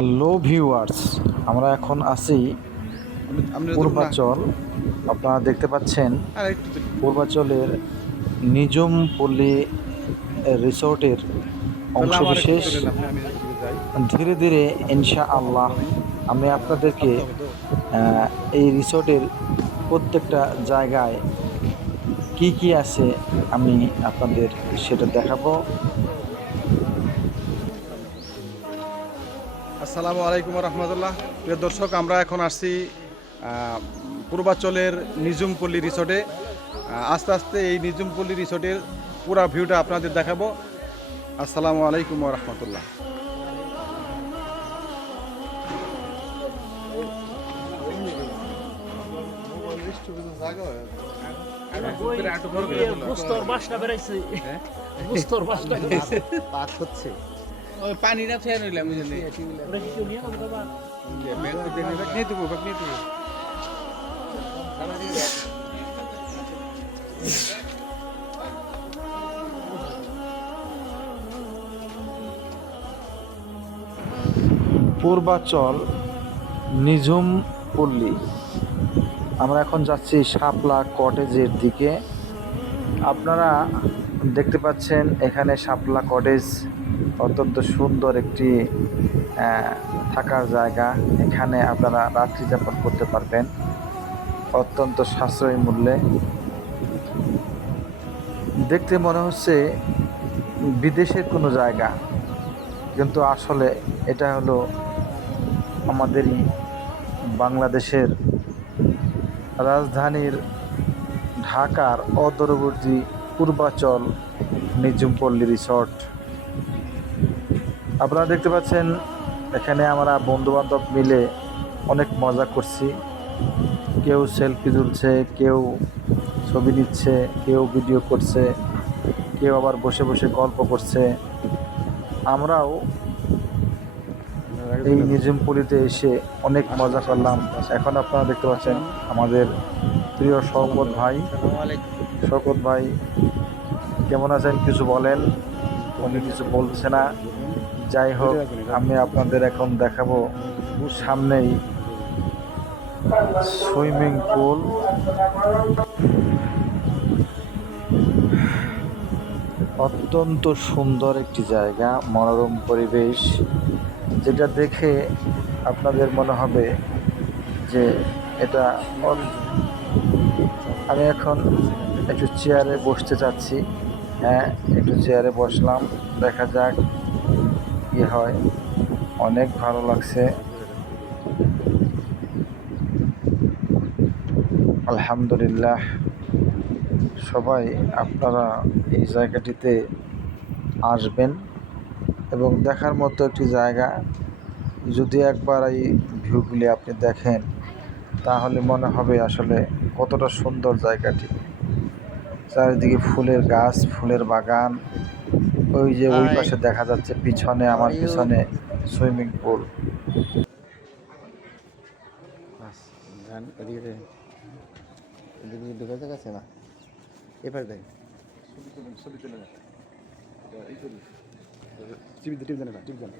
Hello viewers, আমরা এখন আছি পূর্বাচল। আপনারা দেখতে পাচ্ছেন পূর্বাচলের নিজুম পল্লী রিসোর্টের অংশবিশেষ। ধীরে ধীরে ইনশাআল্লাহ আমি আপনাদেরকে এই রিসোর্টের প্রত্যেকটা জায়গায় কি কি আছে আমি আপনাদের সেটা দেখাবো। আসসালামু আলাইকুম রহমতুল্লাহ। প্রিয় দর্শক, আমরা এখন আসছি পূর্বাচলের নিজুমপল্লী রিসোর্টে। আস্তে আস্তে এই নিজুমপল্লী রিসোর্টের পুরা ভিউটা আপনাদের দেখাবো। আসসালামু আলাইকুম রহমতুল্লাহ। পানিটা ফের নিলাম পূর্বাচল নিজুম পল্লী। আমরা এখন যাচ্ছি শাপলা কটেজের দিকে। আপনারা দেখতে পাচ্ছেন এখানে শাপলা কটেজ অত্যন্ত সুন্দর একটি থাকার জায়গা। এখানে আপনারা রাত্রি যাপন করতে পারবেন অত্যন্ত সাশ্রয়ী মূল্যে। দেখতে মনে হচ্ছে বিদেশের কোনো জায়গা, কিন্তু আসলে এটা হলো আমাদেরই বাংলাদেশের রাজধানীর ঢাকার অদূরবর্তী পূর্বাচল নিজুমপল্লী রিসর্ট। আপনারা দেখতে পাচ্ছেন এখানে আমরা বন্ধুবান্ধব মিলে অনেক মজা করছি। কেউ সেলফি তুলছে, কেউ ছবি নিচ্ছে, কেউ ভিডিও করছে, কেউ আবার বসে বসে গল্প করছে। আমরাও এই নিজুমপল্লীতে এসে অনেক মজা করলাম। এখন আপনারা দেখতে পাচ্ছেন আমাদের প্রিয় শওকত ভাই। শওকত ভাই কেমন আছেন, কিছু বলেন? উনি কিছু বলছে না। যাই হোক, আমি আপনাদের এখন দেখাবো সামনেই সুইমিং পুল। অত্যন্ত সুন্দর একটি জায়গা, মনোরম পরিবেশ, যেটা দেখে আপনাদের মনে হবে যে এটা। আমি এখন একটু চেয়ারে বসতে চাচ্ছি। হ্যাঁ, একটু চেয়ারে বসলাম, দেখা যাক কি হয়। অনেক ভালো লাগছে, আলহামদুলিল্লাহ। সবাই আপনারা এই জায়গাটিতে আসবেন এবং দেখার মতো একটি জায়গা। যদি একবার এই ভিউগুলি আপনি দেখেন তাহলে মনে হবে আসলে কতটা সুন্দর জায়গাটি। চারিদিকে ফুলের গাছ, ফুলের বাগান। ওই যে ওই পাশে দেখা যাচ্ছে পিছনে, আমার পিছনে সুইমিং পুল। না এবার দেখ টিভি দেন না, টিভি দেন।